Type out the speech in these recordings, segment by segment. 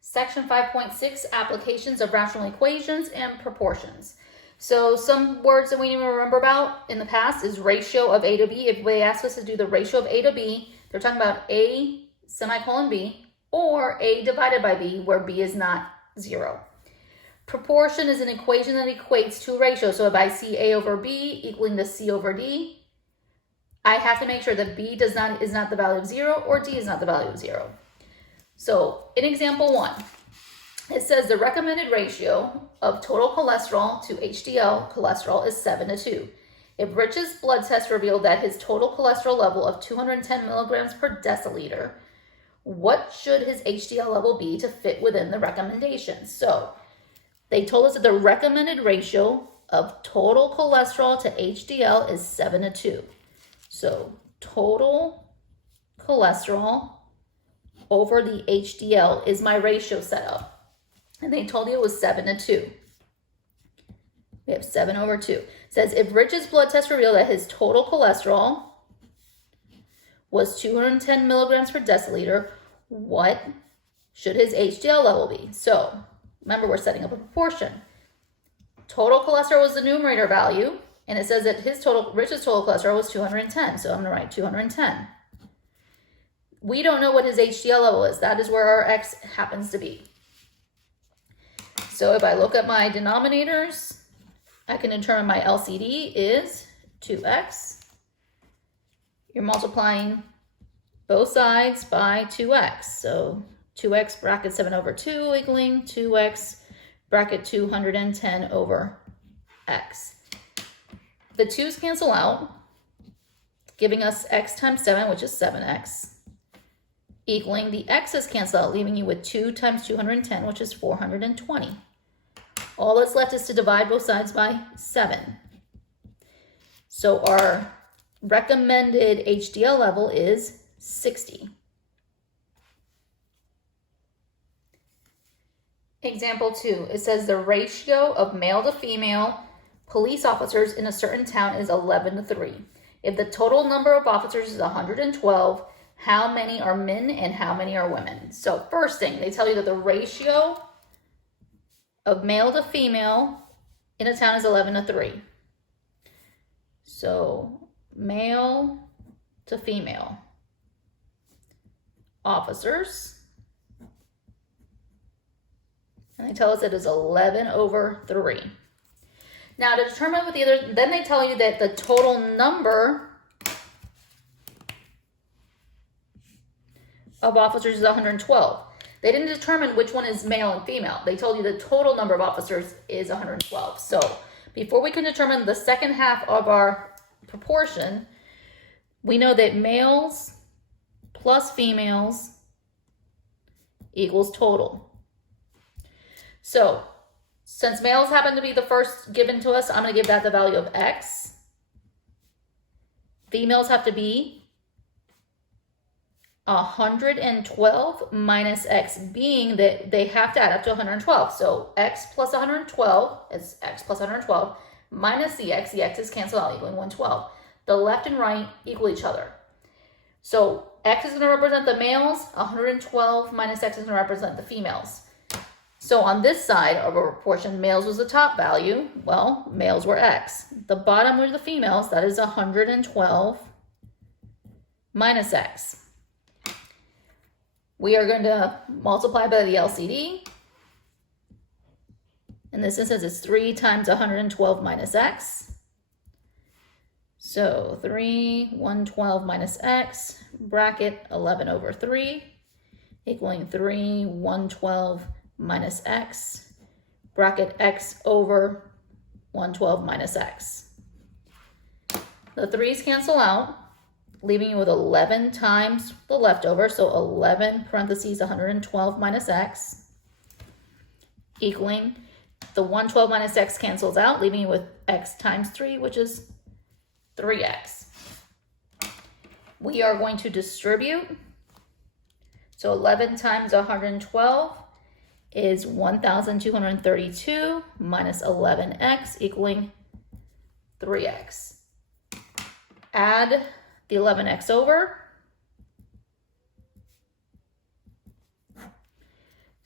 Section 5.6, applications of rational equations and proportions. So some words that we need to remember about in the past is ratio of A to B. If they ask us to do the ratio of A to B, they're talking about A semicolon B or A divided by B where B is not 0. Proportion is an equation that equates two ratios. So if I see A over B equaling to C over D, I have to make sure that B is not the value of 0 or D is not the value of 0. So in example 1, it says the recommended ratio of total cholesterol to HDL cholesterol is 7:2. If Rich's blood test revealed that his total cholesterol level of 210 milligrams per deciliter, what should his HDL level be to fit within the recommendations? So they told us that the recommended ratio of total cholesterol to HDL is 7:2. So total cholesterol over the HDL is my ratio set up. And they told you it was 7:2. We have 7/2. It says if Rich's blood test revealed that his total cholesterol was 210 milligrams per deciliter, what should his HDL level be? So remember, we're setting up a proportion. Total cholesterol was the numerator value, and it says that Rich's total cholesterol was 210. So I'm going to write 210. We don't know what his HDL level is. That is where our X happens to be. So if I look at my denominators, I can determine my LCD is 2x. You're multiplying both sides by 2x. So 2x bracket 7/2 equaling 2x bracket 210 over x. The 2's cancel out, giving us x times 7, which is 7x, equaling the x's cancel out, leaving you with 2 times 210, which is 420. All that's left is to divide both sides by 7. So our recommended HDL level is 60. Example 2, it says the ratio of male to female police officers in a certain town is 11:3. If the total number of officers is 112, how many are men and how many are women? So first thing, they tell you that the ratio of male to female in a town is 11:3. So male to female officers, and they tell us it is 11/3. Now to determine what the other, then they tell you that the total number of officers is 112. They didn't determine which one is male and female. They told you the total number of officers is 112. So before we can determine the second half of our proportion, we know that males plus females equals total. So since males happen to be the first given to us, I'm going to give that the value of x. Females have to be 112 minus x, being that they have to add up to 112. So x plus 112 is x plus 112 minus the x is canceled out, equaling 112. The left and right equal each other. So x is going to represent the males, 112 minus x is going to represent the females. So on this side of a proportion, males was the top value. Well, males were x. The bottom were the females, that is 112 minus x. We are going to multiply by the LCD. In this instance, it's 3 times 112 minus x. So 112 minus x, bracket 11/3, equaling 112 minus x, bracket x over 112 minus x. The 3's cancel out, leaving you with 11 times the leftover, so 11 parentheses 112 minus x, equaling the 112 minus x cancels out, leaving you with x times 3, which is 3x. We are going to distribute, so 11 times 112 is 1,232 minus 11x, equaling 3x. Add the 11x over.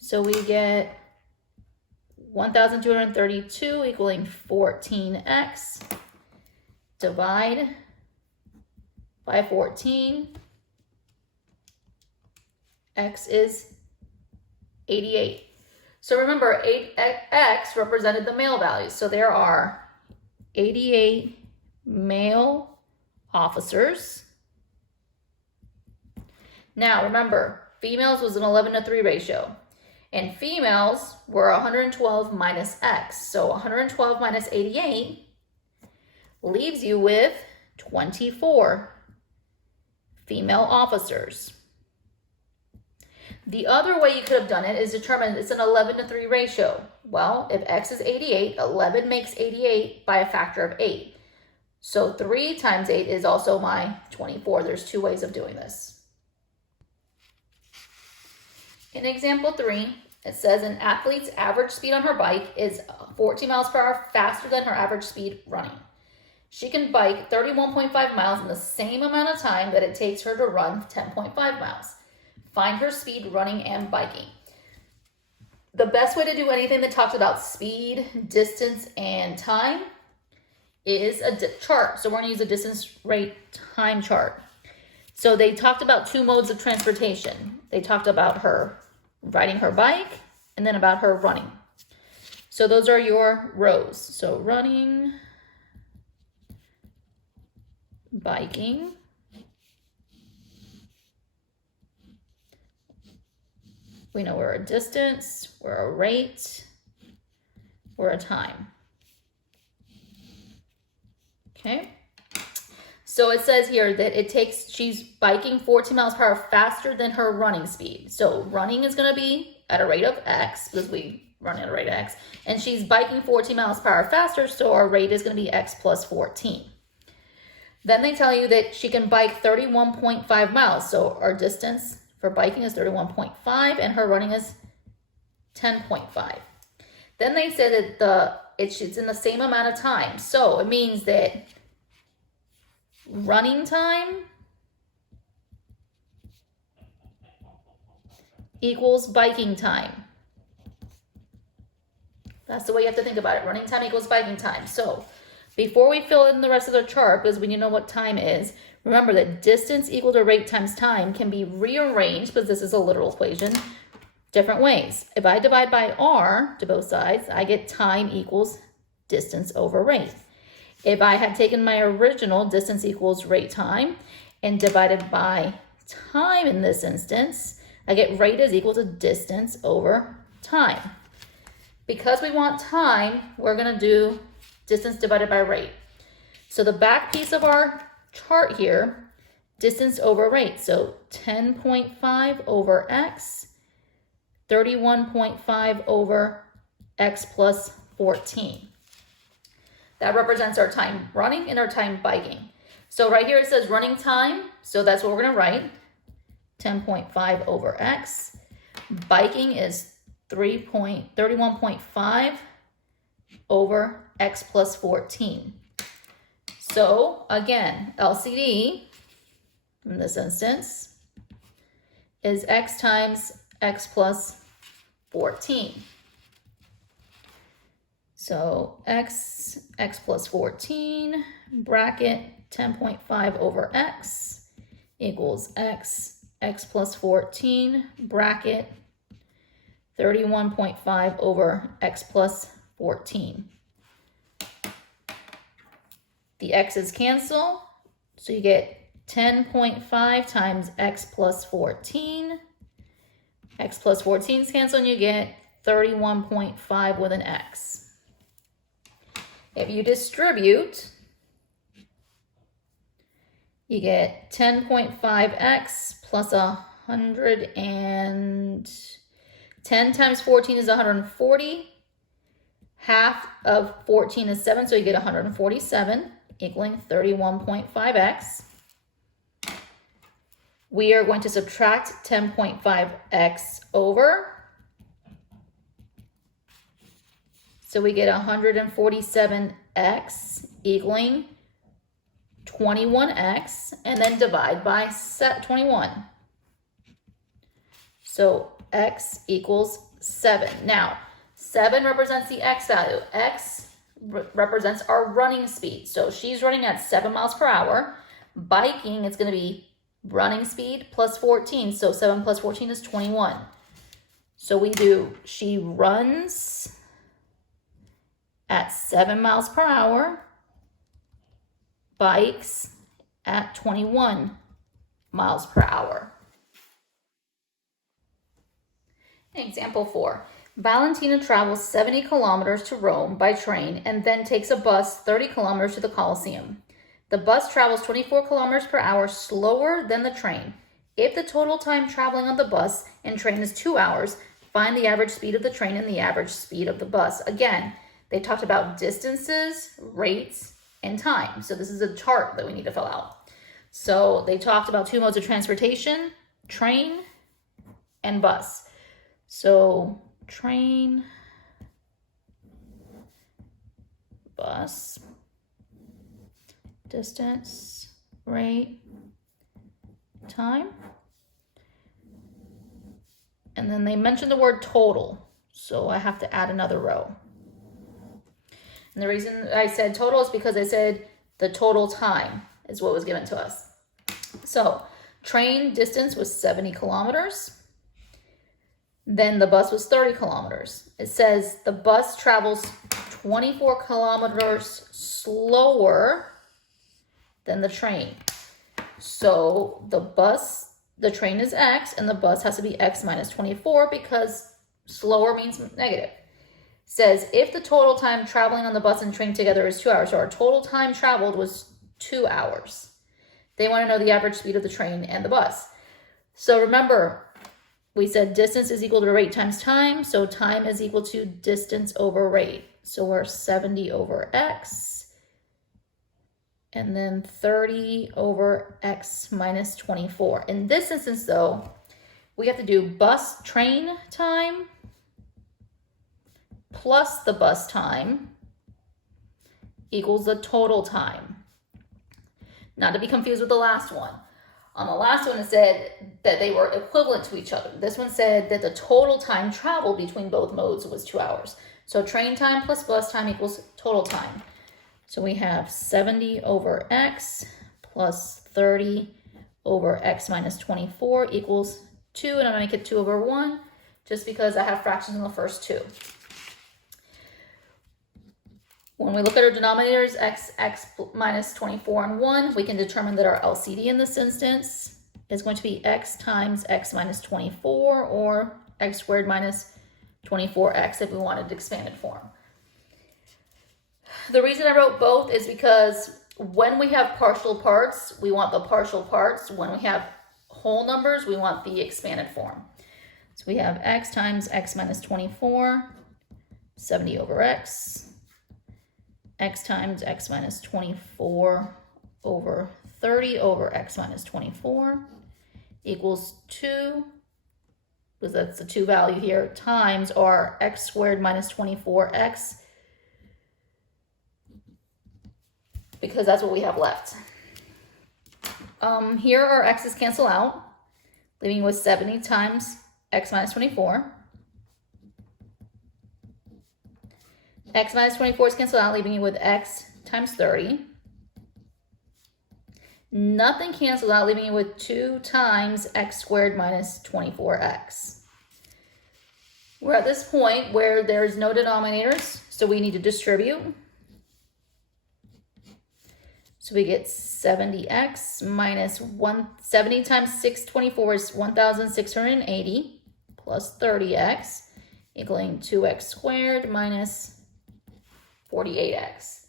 So we get 1,232 equaling 14x. Divide by 14. X is 88. So remember, X represented the male values. So there are 88 male officers. Now remember, females was an 11-to-3 ratio. And females were 112 minus X. So 112 minus 88 leaves you with 24 female officers. The other way you could have done it is determine it's an 11-to-3 ratio. Well, if X is 88, 11 makes 88 by a factor of 8. So 3 times 8 is also my 24. There's 2 ways of doing this. In example 3, it says an athlete's average speed on her bike is 14 miles per hour faster than her average speed running. She can bike 31.5 miles in the same amount of time that it takes her to run 10.5 miles. Find her speed running and biking. The best way to do anything that talks about speed, distance, and time is a chart. So we're going to use a distance, rate, time chart. So they talked about 2 modes of transportation. They talked about her riding her bike and then about her running. So those are your rows. So running, biking, we know we're a distance, we're a rate, we're a time. Okay. So it says here that she's biking 14 miles per hour faster than her running speed. So running is going to be at a rate of X because we run at a rate of X. And she's biking 14 miles per hour faster, so our rate is going to be X plus 14. Then they tell you that she can bike 31.5 miles. So our distance for biking is 31.5 and her running is 10.5. Then they said that it's in the same amount of time. So it means that running time equals biking time. That's the way you have to think about it. Running time equals biking time. So before we fill in the rest of the chart, because we need to know what time is, remember that distance equal to rate times time can be rearranged, because this is a literal equation, different ways. If I divide by R to both sides, I get time equals distance over rate. If I had taken my original distance equals rate time and divided by time in this instance, I get rate is equal to distance over time. Because we want time, we're going to do distance divided by rate. So the back piece of our chart here, distance over rate. So 10.5 over X, 31.5 over X plus 14. That represents our time running and our time biking. So right here it says running time. So that's what we're going to write. 10.5 over X. Biking is 31.5 over X plus 14. So again, LCD in this instance is X times X plus 14. So X plus 14, bracket 10.5 over X equals X plus 14, bracket 31.5 over X plus 14. The X's cancel, so you get 10.5 times X plus 14. X plus 14's cancel and you get 31.5 with an X. If you distribute, you get 10.5x plus 100 and 10 times 14 is 140. Half of 14 is 7, so you get 147 equaling 31.5x. We are going to subtract 10.5x over. So we get 147x equaling 21x, and then divide by 21. So x equals 7. Now, 7 represents the x value. X represents our running speed. So she's running at 7 miles per hour. Biking is going to be running speed plus 14. So 7 plus 14 is 21. So we do, she runs at 7 miles per hour, bikes at 21 miles per hour. Example 4. Valentina travels 70 kilometers to Rome by train and then takes a bus 30 kilometers to the Colosseum. The bus travels 24 kilometers per hour slower than the train. If the total time traveling on the bus and train is 2 hours, find the average speed of the train and the average speed of the bus. Again, they talked about distances, rates, and time. So this is a chart that we need to fill out. So they talked about 2 modes of transportation, train and bus. So train, bus, distance, rate, time. And then they mentioned the word total. So I have to add another row. And the reason I said total is because I said the total time is what was given to us. So train distance was 70 kilometers. Then the bus was 30 kilometers. It says the bus travels 24 kilometers slower than the train. So the train is X and the bus has to be X minus 24 because slower means negative. Says if the total time traveling on the bus and train together is 2 hours, so our total time traveled was 2 hours. They want to know the average speed of the train and the bus. So remember, we said distance is equal to rate times time, so time is equal to distance over rate. So we're 70 over X, and then 30 over X minus 24. In this instance, though, we have to do bus train time plus the bus time equals the total time. Not to be confused with the last one. On the last one, it said that they were equivalent to each other. This one said that the total time traveled between both modes was 2 hours. So train time plus bus time equals total time. So we have 70 over X plus 30 over X minus 24 equals 2. And I'm going to make it 2 over 1 just because I have fractions in the first 2. When we look at our denominators, x minus 24 and 1, we can determine that our LCD in this instance is going to be x times x minus 24 or x squared minus 24x if we wanted expanded form. The reason I wrote both is because when we have partial parts, we want the partial parts. When we have whole numbers, we want the expanded form. So we have x times x minus 24, 70 over x. X times x minus 24 over 30 over x minus 24 equals 2, because that's the 2 value here, times our x squared minus 24x, because that's what we have left. Here our x's cancel out, leaving with 70 times x minus 24. X minus 24 is canceled out, leaving you with x times 30. Nothing canceled out, leaving you with 2 times x squared minus 24x. We're at this point where there's no denominators, so we need to distribute. So we get 70x minus 170 times 624 is 1,680 plus 30x equaling 2x squared minus 48x.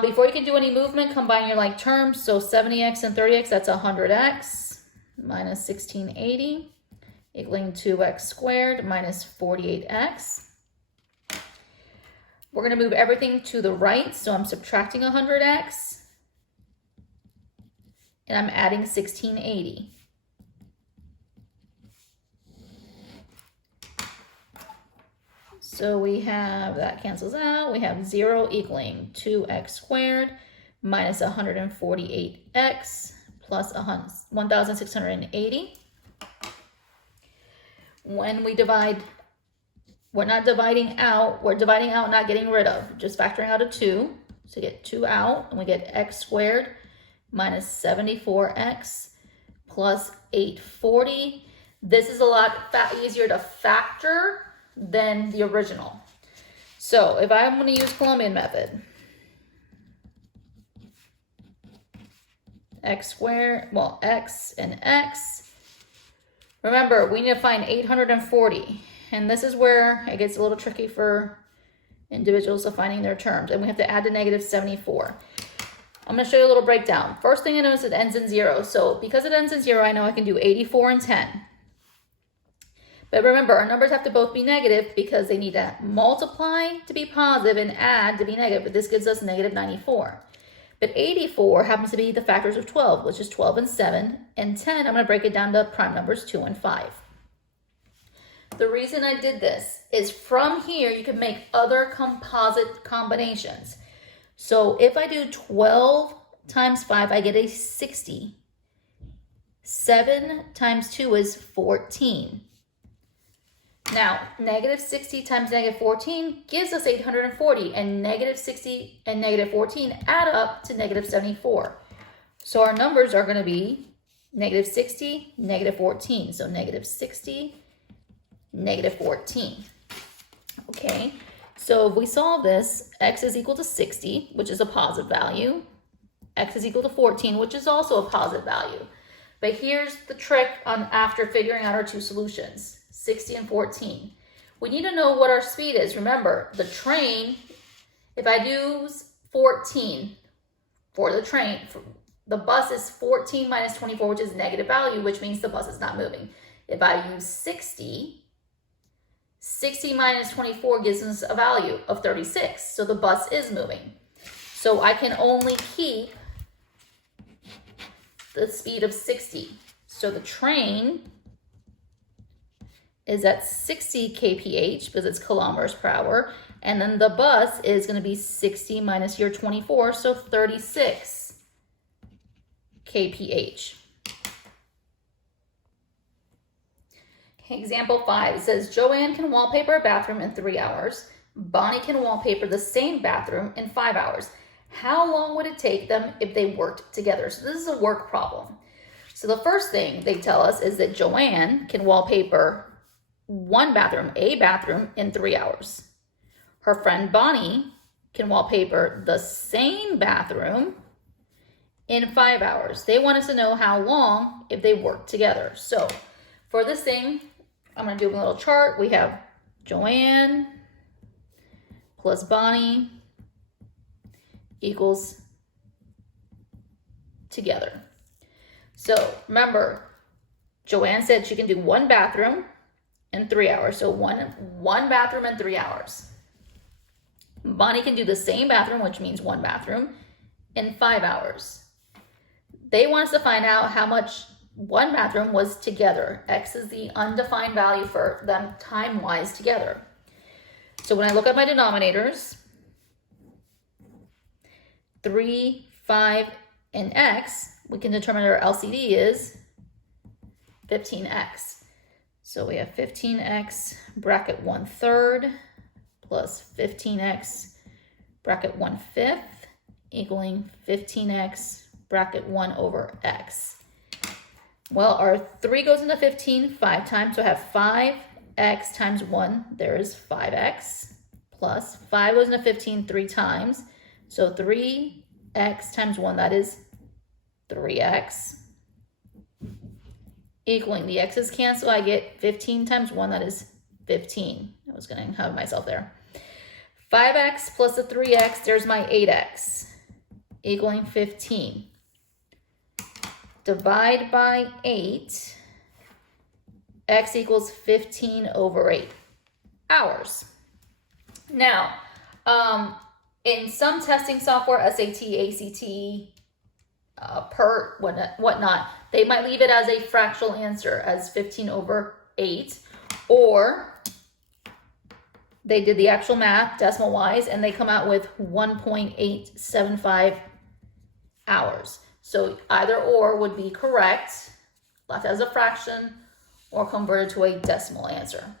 Before you can do any movement, combine your like terms. So 70x and 30x, that's 100x minus 1680 equaling 2x squared minus 48x. We're going to move everything to the right. So I'm subtracting 100x and I'm adding 1680. So we have, that cancels out, we have 0 equaling 2x squared minus 148x plus 1,680. When we divide we're not dividing out. We're dividing out, not getting rid of. Just factoring out a 2. So get 2 out, and we get x squared minus 74x plus 840. This is a lot easier to factor than the original. So if I'm going to use Colombian method, x squared, well, x and x. Remember, we need to find 840. And this is where it gets a little tricky for individuals of finding their terms. And we have to add the negative 74. I'm going to show you a little breakdown. First thing I notice, it ends in 0. So because it ends in 0, I know I can do 84 and 10. But remember, our numbers have to both be negative because they need to multiply to be positive and add to be negative. But this gives us negative 94. But 84 happens to be the factors of 12, which is 12 and 7. And 10, I'm going to break it down to prime numbers 2 and 5. The reason I did this is from here, you can make other composite combinations. So if I do 12 times 5, I get a 60. 7 times 2 is 14. Now, negative 60 times negative 14 gives us 840, and negative 60 and negative 14 add up to negative 74. So our numbers are going to be negative 60, negative 14. So negative 60, negative 14. Okay, so if we solve this, x is equal to 60, which is a positive value. X is equal to 14, which is also a positive value. But here's the trick on after figuring out our two solutions, 60 and 14. We need to know what our speed is. Remember, the train, if I do 14 for the train, the bus is 14 minus 24, which is negative value, which means the bus is not moving. If I use 60 minus 24 gives us a value of 36. So the bus is moving. So I can only keep the speed of 60. So the train is at 60 kph because it's kilometers per hour. And then the bus is going to be 60 minus your 24, so 36 kph. Example 5 says Joanne can wallpaper a bathroom in 3 hours. Bonnie can wallpaper the same bathroom in 5 hours. How long would it take them if they worked together? So this is a work problem. So the first thing they tell us is that Joanne can wallpaper a bathroom in 3 hours. Her friend Bonnie can wallpaper the same bathroom in 5 hours. They want us to know how long if they work together. So for this thing, I'm going to do a little chart. We have Joanne plus Bonnie equals together. So remember, Joanne said she can do one bathroom in 3 hours. So one bathroom in 3 hours. Bonnie can do the same bathroom, which means one bathroom, in 5 hours. They want us to find out how much one bathroom was together. X is the undefined value for them time-wise together. So when I look at my denominators, 3, 5, and x, we can determine our LCD is 15x. So we have 15x bracket 1/3 plus 15x bracket 1/5 equaling 15x bracket 1 over x. Well, our 3 goes into 15 5 times, so I have 5x times 1, there is 5x, plus 5 goes into 15 3 times, so 3x times 1, that is 3x, equaling the x's cancel, I get 15 times 1, that is 15. I was going to have myself there. 5x plus the 3x, there's my 8x, equaling 15. Divide by 8, x equals 15 over 8 hours. Now, in some testing software, SAT, ACT, PERT, whatnot, they might leave it as a fractional answer as 15 over 8, or they did the actual math decimal wise and they come out with 1.875 hours. So either or would be correct, left as a fraction or converted to a decimal answer.